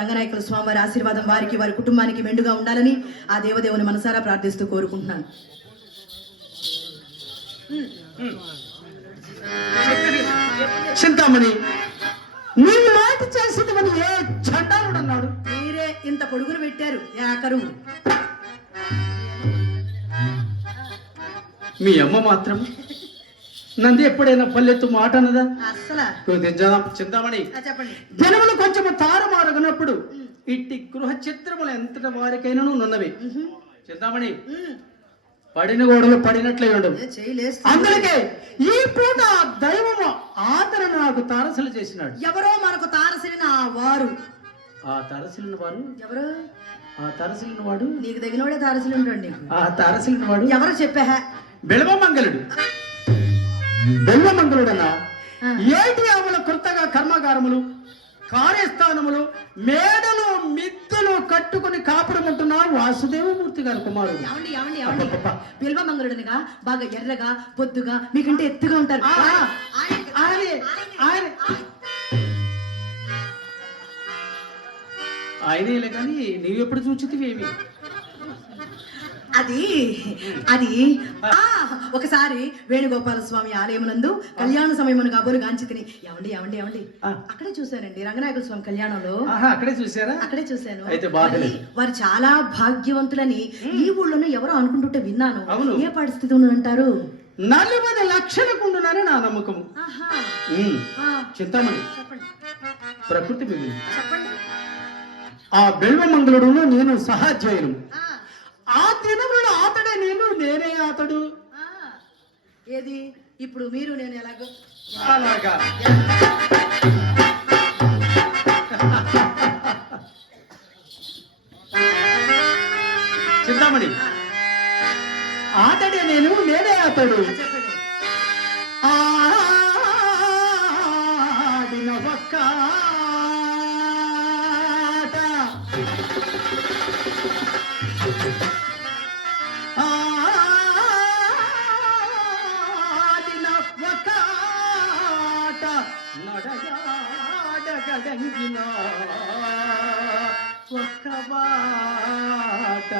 రంగనాయకుల స్వామి వారి ఆశీర్వాదం వారికి వారి కుటుంబానికి మెండుగా ఉండాలని ఆ దేవదేవుని మనసారా ప్రార్థిస్తూ కోరుకుంటున్నాను. చింతామణి, నీ మాట చేసేది ఏ చండాలుడు అన్నాడు? మీరే ఇంత పొడుగులు పెట్టారు యాకరు. మీ అమ్మ మాత్రం నంది ఎప్పుడైనా పల్లెత్తు మాట అన్నదా? అసలు చింతామణి, చెప్పండి. జనములు కొంచెము తారుమారుగనప్పుడు ఇట్టి గృహ చిత్రములు ఎంతటి వారికైనా నున్నవి. చింతామణి, పడిన గోడలు పడినట్లే ఉండవు. అందుకే ఈ పూట దైవము ఆతను నాకు తారసలు చేసినాడు. ఎవరో మనకు తారసిలిన వారు. ఆ తారసిలిన వారు ఎవరు? ఆ తారసిలిన వాడు నీకు తగినోడే తారసిలి ఉంటాడు. నీకు ఆ తారసిలిన వాడు ఎవరు చెప్పా? బెల్వమంగళుడు. బెల్వమంగళుడన్నా ఏటి ఆమెల కృతగా కర్మాగారములు, కార్యస్థానములు, మేడలు, మిద్దెలు కట్టుకుని కాపురముంటున్నా వాసుదేవమూర్తి గారి కుమారుడు. బిల్వమంగళుడనగా బాగా ఎర్రగా పొద్దుగా మీకంటే ఎత్తుగా ఉంటారు. ఆయనే కానీ నీవెప్పుడు చూచితివేమి? అది అది ఒకసారి వేణుగోపాల స్వామి ఆలయమునందు కళ్యాణ సమయమును కాబోలు గాంచితిని. ఏమండి ఏమండి ఏమండి అక్కడే చూశానండి రంగనాయకుల స్వామి కళ్యాణంలో. అక్కడే చూసారా? అక్కడే చూశాను. అయితే వారు చాలా భాగ్యవంతులని ఈ ఊళ్ళోనే ఎవరో అనుకుంటుంటే విన్నాను. ఏ పరిస్థితి అంటారు? 40 లక్షలకు ఉండునని నా నమ్మకము. చింతామణి, ప్రకృతి చెప్పండి. ఆ బెల్వమంగళుడును నేను సహాధ్యాయును. ఆ దినములను ఆతడే నేను, నేనే ఆతడు. ఏది ఇప్పుడు మీరు నేను ఎలాగో అలాగా. చింతామణి, ఆతడే నేను, నేనే ఆతడు. ఆడిన ఒక్క నడయాడగడంగిన ఒక్క బాట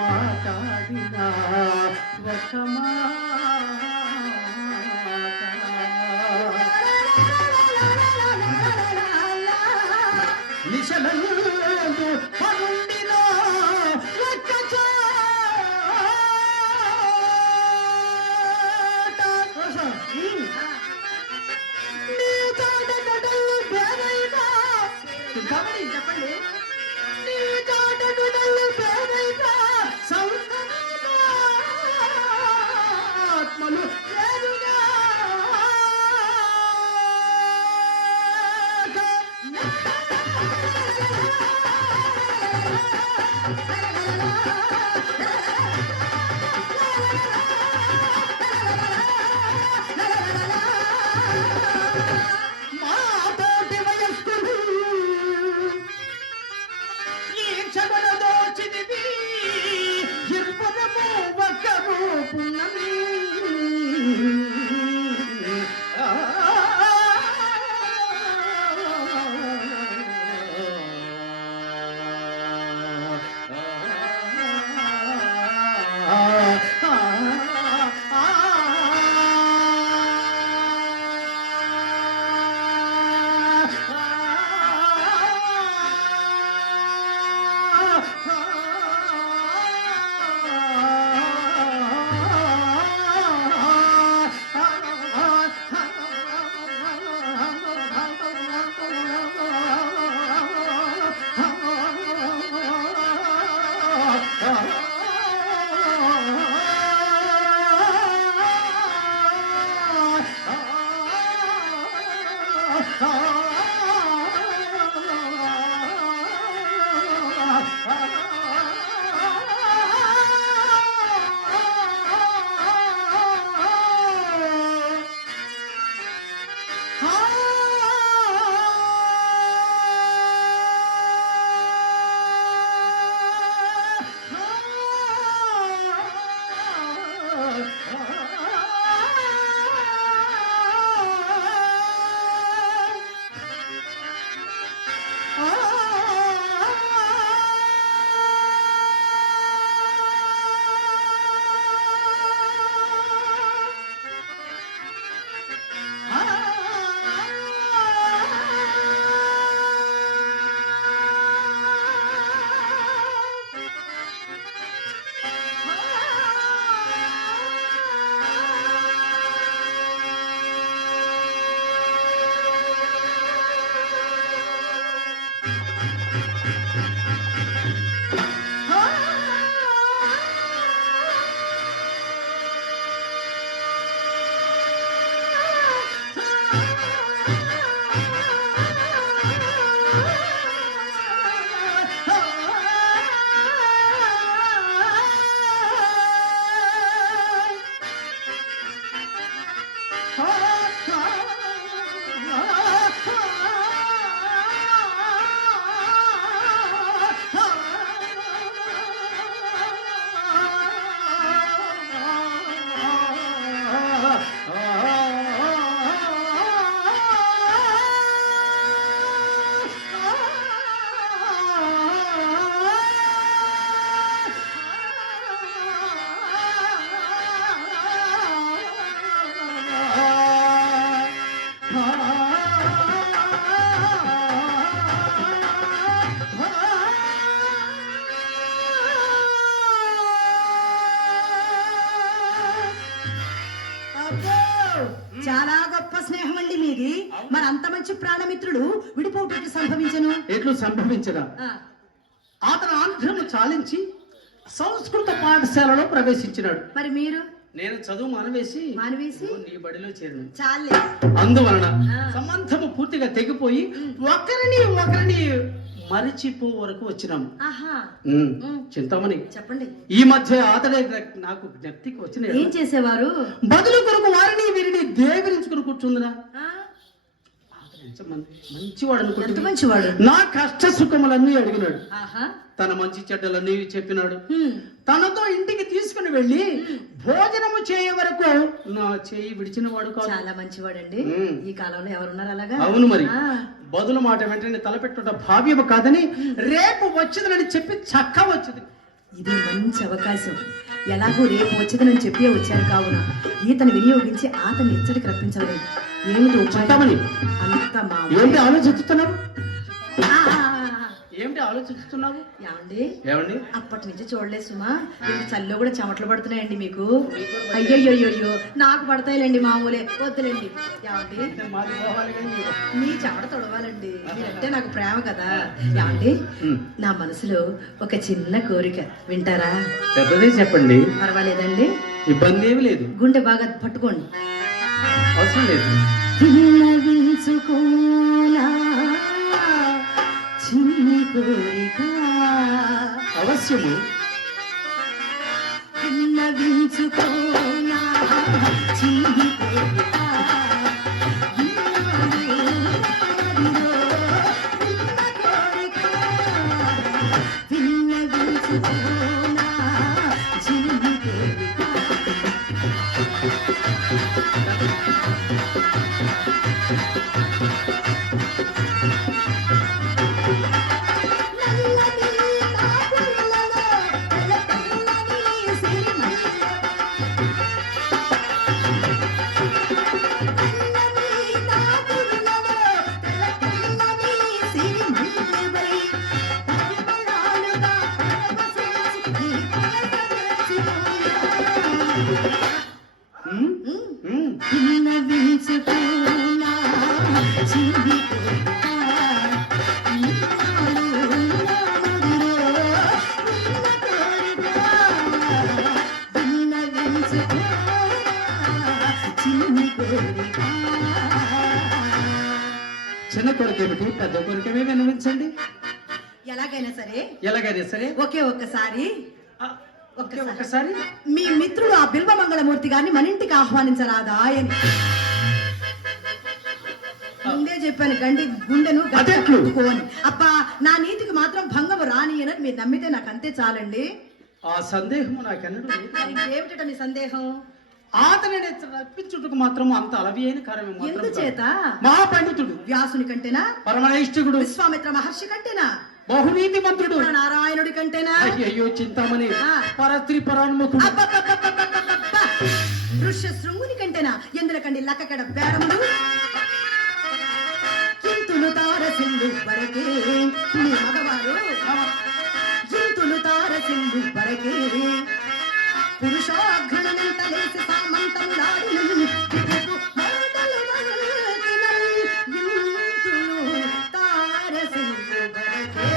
మాట్లాడిన ఒక నిశలందు పనుండిన లెక్క నీ తాట గడలు బేరైనా. చెప్పండి. నీ తాట గడలు బేరైనా సౌందర్యాత్మలు వేరుగా అంత మంచి ప్రాణమిత్రుడు విడిపోవటం ఎట్లు సంభవించను? ఎట్లు సంభవించదా? ఆ, అతను ఆంధ్రము చాలించి సంస్కృత పాఠశాలలో ప్రవేశించినాడు. మరి మీరు నేను చదువు మానవేసి మానవేసి నీ బడిలో చేరను. చాలే. అందువలన ఆ. సంబంధము పూర్తిగా తెగిపోయి ఒకరిని మరిచిపో వరకు వచ్చినాము. ఆహా, చింతామణి, చెప్పండి. ఈ మధ్య అతడే నాకు జ్ఞప్తికి వచ్చిన ఏం చేసేవారు? బదులు కొరకు వారిని వీరిని దేవరించుకుని కూర్చుందినా. ఆ, మంచివాడు ఎంత అనుకుంటున్నా. మంచివాడు. నా కష్ట సుఖములన్నీ అడిగినాడు. ఆహా, తన మంచి చెడ్డలన్నీ చెప్పినాడు. హ్మ్. తనతో ఇంటికి తీసుకుని వెళ్ళి భోజనము చేయ వరకు నా చేయి విడిచిన వాడు కాదు. చాలా మంచివాడండి. ఉమ్. ఈ కాలంలో ఎవరున్నారు అలాగా? అవును మరి. ఆ, బదులు మాట వెంటనే తలపెట్టుట భావ్యము కాదని రేపు వచ్చిందని చెప్పి చక్క వచ్చింది. ఇది మంచి అవకాశం. ఎలాగో రేపు వచ్చేదని చెప్పి వచ్చారు కావున ఈతను వినియోగించి అతన్ని ఇచ్చడికి రప్పించలేదు. ఏమిటి ఉపాయం? చింతామణి, అంత మా ఏమిటి ఆలోచిస్తున్నావు? ఆ, ఆ, ఆ, ఏమిటి ఆలోచిస్తున్నావు? ఏమండి, ఏమండి? అప్పటి నుంచి చూడలేదు సుమా. వీళ్ళ చల్లో కూడా చెమటలు పడుతున్నాయండి మీకు. అయ్యయ్యో, నాకు పడతాయిలేండి, మామూలే, వద్దులేండి. ఏమండి, మాది పోవాలి కానీ మీరు. మీ చెమట తొడవాలండి. మీరంటే నాకు ప్రేమ కదా. ఏమండి, నా మనసులో ఒక చిన్న కోరిక వింటారా? పెద్దదే చెప్పండి, పర్వాలేదండి. ఇబ్బంది ఏమి లేదు. గుండె బాగా పట్టుకోండి. అవసరం లేదు. విన్నవించుకోనా చిన్ని కోరిక, అవశ్యము. విన్నవించుకోనా చిన్ని కోరిక, విన్నవించుకోనా చిన్ని కోరిక. చిన్న కోరిక ఏమిటి, పెద్ద కోరికమే విన్నవించండి. ఎలాగైనా సరే, ఎలాగైనా సరే ఒకే ఒక్కసారి ఒక్కసారి మీ మిత్రుడు ఆ బిల్వమంగళమూర్తి గారిని మన ఇంటికి ఆహ్వానించరాదా అని. ముందే చెప్పాను, గుండెను అదెట్లు? గట్టుకోని. అబ్బా, నా నీతికి మాత్రం భంగము రాని అని మీరు నమ్మితే నాకు అంతే చాలండి. ఆ సందేహం నాకెన్నడూ లేదు. మరి ఇంకేమిటట మీ సందేహం? అతని రప్పించుటకు మాత్రం అంత అలవి అయిన కారణం మాత్రం ఎందుచేత? కాదు. మహాపండితుడు, వ్యాసుని కంటేనా? పరమనైష్ఠికుడు, విశ్వామిత్ర మహర్షి కంటేనా? బహునీతి మంత్రుడు, నారాయణుడి కంటేనా? అయ్యో చింతామణి, ఆ. పరస్త్రీ పరాన్ముఖుడు, అబ్బబ్బబ్బబ్బబ్బబ్బబ్బ! ఋష్య శృంగుని కంటేనా? ఎందులకండి లక్కకడ బేరములు చింతులు తారసిండు వరకే నీ మగవారు, చింతులు తారసిండు వరకే పురుషాఘ్రణనంత లేసి సామంతములాడినను విపుపు మోదలు మరచినను యింతులు తారసిండు వరకే.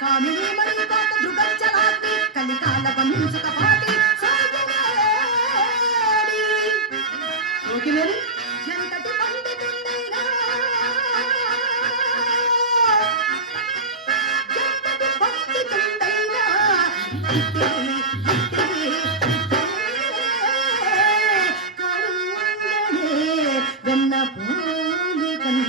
కామినీ మణిపాత దృగజ్జలాగ్ని కలికాల బంధించుక పాటి సాగువాడి. సోకినేని ఎంతటి పండితుండైనా, ఎంతటి పండితుండైనా, కరుణనే వెన్న పోలికన్.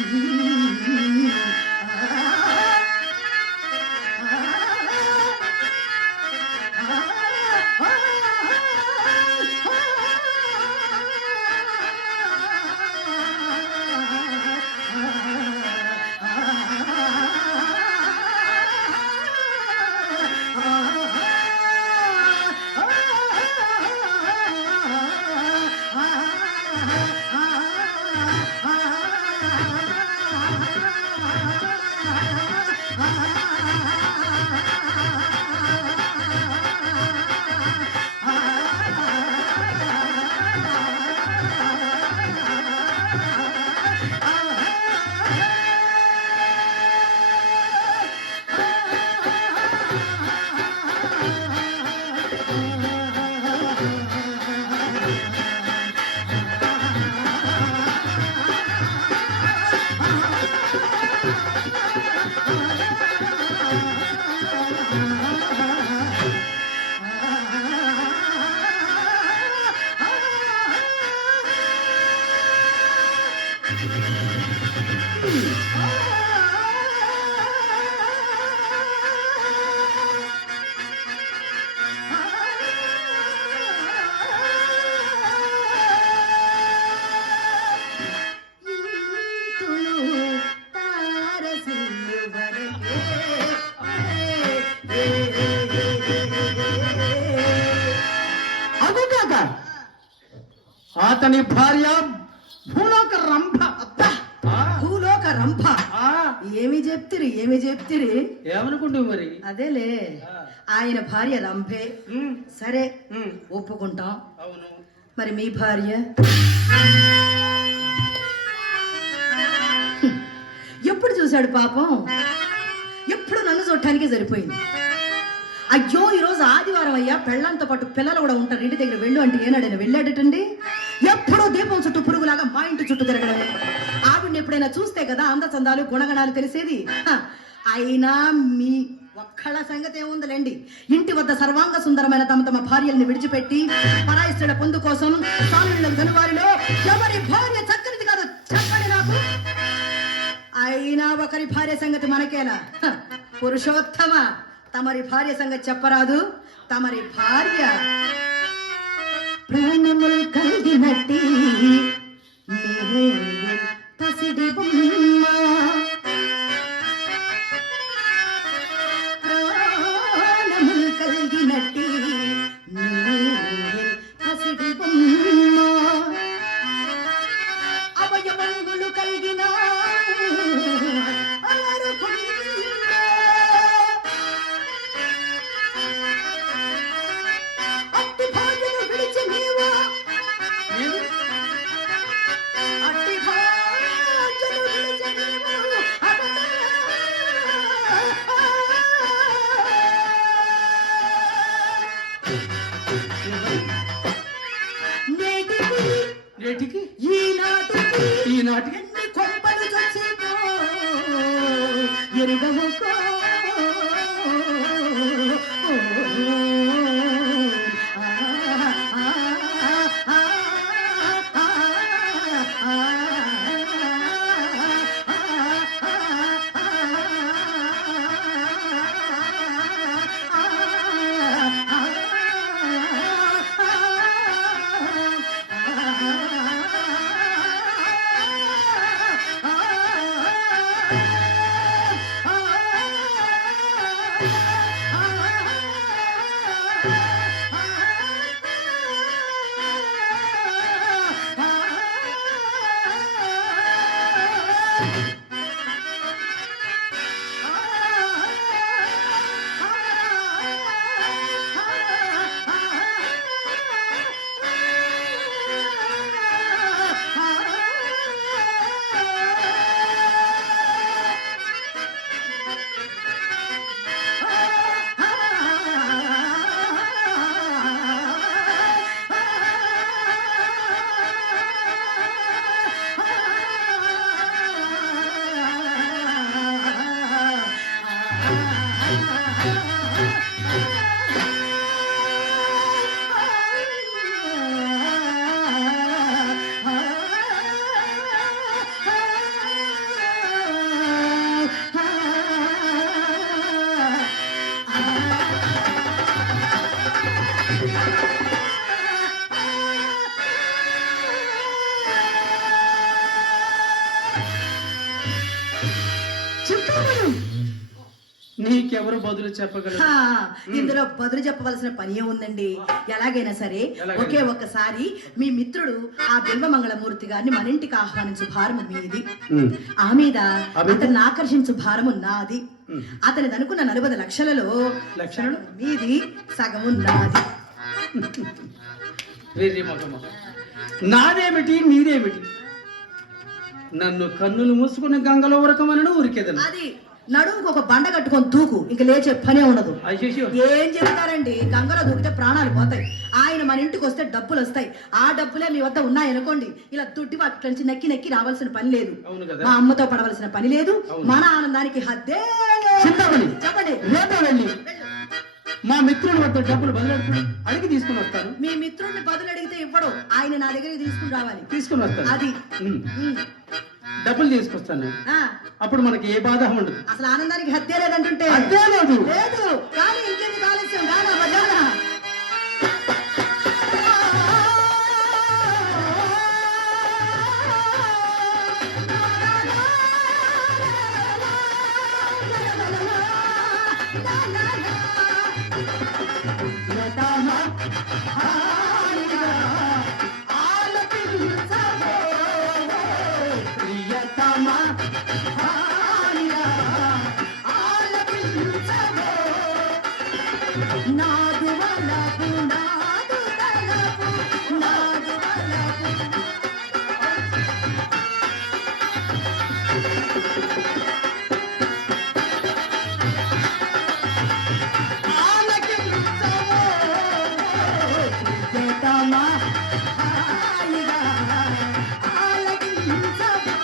అదుగాక అతని భార్య భూలోక రంభ. అబ్బా ఆ, భూలోక రంభ ఆ, ఏమి చెప్తిరి ఏమనుకుంటావు మరి? అదేలే ఆయన భార్య రంభే ఉమ్, సరే ఉమ్, ఒప్పుకుంటాం. అవును. మరి మీ భార్య ఎప్పుడు చూశాడు పాపం, ఎప్పుడు నన్ను చూడటానికే సరిపోయింది. అయ్యో ఈరోజు ఆదివారం అయ్యా, పెళ్ళంతో పాటు పిల్లలు కూడా ఉంటారు, ఇంటి దగ్గర వెళ్ళు అంటే ఏనాడైనా వెళ్ళాడటండి. ఎప్పుడో దీపం చుట్టూ పురుగులాగా మా ఇంటి చుట్టూ తిరగడమే. ఆవిడ్ని ఎప్పుడైనా చూస్తే కదా అందచందాలు గుణగణాలు తెలిసేది. అయినా మీ ఒక్కళ్ళ సంగతి ఏముందిలేండి, ఇంటి వద్ద సర్వాంగ సుందరమైన తమ తమ భార్యల్ని విడిచిపెట్టి పరాయిస్తుడ పొందు కోసం సానుల గనువారిలో ఎవరి భార్య చక్కనిది కాదు చెప్పండి నాకు. అయినా ఒకరి భార్య సంగతి మనకేలా, పురుషోత్తమ తమరి భార్య సంగతి చెప్పరాదు. తమరి భార్య ప్రాణములు కలిగినట్టి పసిడి బొమ్మ, ప్రాణములు కలిగినట్టి పసిడి బొమ్మ, అవయవములు కలిగిన అట్టి భార్యను విడిచి నీవు, అట్టి భార్యను విడిచి నీవు అబలా. నేటికి ఈనాటికి ఈనాటికి ఎన్ని కొంపలు చచ్చిపో ఎరుగవుకో. నీకెవరు బదులు చెప్పగలరు? హా, ఇందులో బదులు చెప్పవలసిన పని ఏముందండి. ఎలాగైనా సరే ఒకే ఒక్కసారి మీ మిత్రుడు ఆ బిల్వమంగళమూర్తి గారిని మన ఇంటికి ఆహ్వానించు భారము మీది, ఆ మీద అతన్ని ఆకర్షించు భారము నాది. అతని అనుకున్న 40 లక్షలలో లక్షలు మీది, సగము నాది. వెర్రి మగమ్మ, నాదేమిటి నీదేమిటి? నన్ను కన్నులు మూసుకుని గంగలో ఉరకమనను ఉరికేదను. అది నడుముకు ఒక బండ కట్టుకొని దూకు, ఇంక లేచే పనే ఉండదు. అయ్యో, ఏం చెప్తారండి, గంగలో దూకితే ప్రాణాలు పోతాయి. ఆయన మన ఇంటికి వస్తే డబ్బులు వస్తాయి. ఆ డబ్బులే మీ వద్ద ఉన్నాయనుకోండి, ఇలా దుడ్డి వాటి నుంచి నక్కి నక్కి రావాల్సిన పని లేదు, అవును కదా, మా అమ్మతో పడవలసిన పని లేదు, మన ఆనందానికి హద్దే లేదు. చింతామణి, చెప్పండి. రేపే వెళ్ళి మా మిత్రుల వద్ద డబ్బులు బదులు అడిగి తీసుకుని వస్తాను. మీ మిత్రుడిని బదులు అడిగితే ఇవ్వడు, ఆయన నా దగ్గరికి తీసుకుని రావాలి. తీసుకుని వస్తాను. అది ఉమ్. డబ్బులు తీసుకొస్తాను. ఆ, అప్పుడు మనకి ఏ బాధ ఉండదు. అసలు ఆనందానికి హద్దే లేదంటుంటే అదే లేదు. లేదు. కానీ ఇంకెందుకు ఆలస్యం, గానా బజానా. నాదు వలపు నాదు తలపు నాదు వలపు. ఆలకించవో ప్రియతమా హాయిగా ఆలకించవో.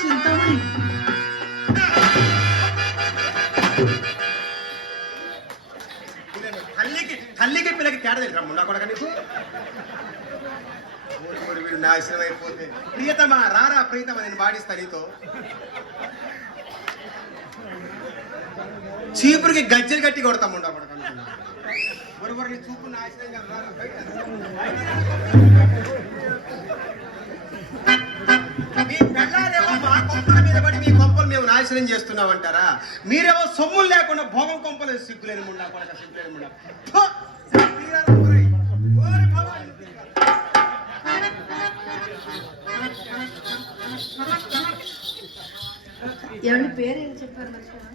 చింతామణి తల్లికి పిల్లకి తేడా తెలుసా ముండా కొడక నీకు వీడు నాశనం అయిపోతే ప్రియతమా రారా ప్రియతమా నేను పాడిస్తా నీతో చీపురికి గజ్జలు కట్టి కొడతా ముండా కొడక నీ చూపు నాశనంగా రారా బయట. మీ పెళ్ళాలేమో మా కొంపల మీద పడి మీ కొంపలు మేము నాశనం చేస్తున్నామంటారా? మీరేమో సొమ్ములు లేకుండా భోగం కొంపలు సిగ్గులేని ముండా కొడక సిగ్గులేని ముండా ఫు! ఓరి భవాని. ఎవరి పేరు ఏం చెప్పారు మర్చిపోయావా?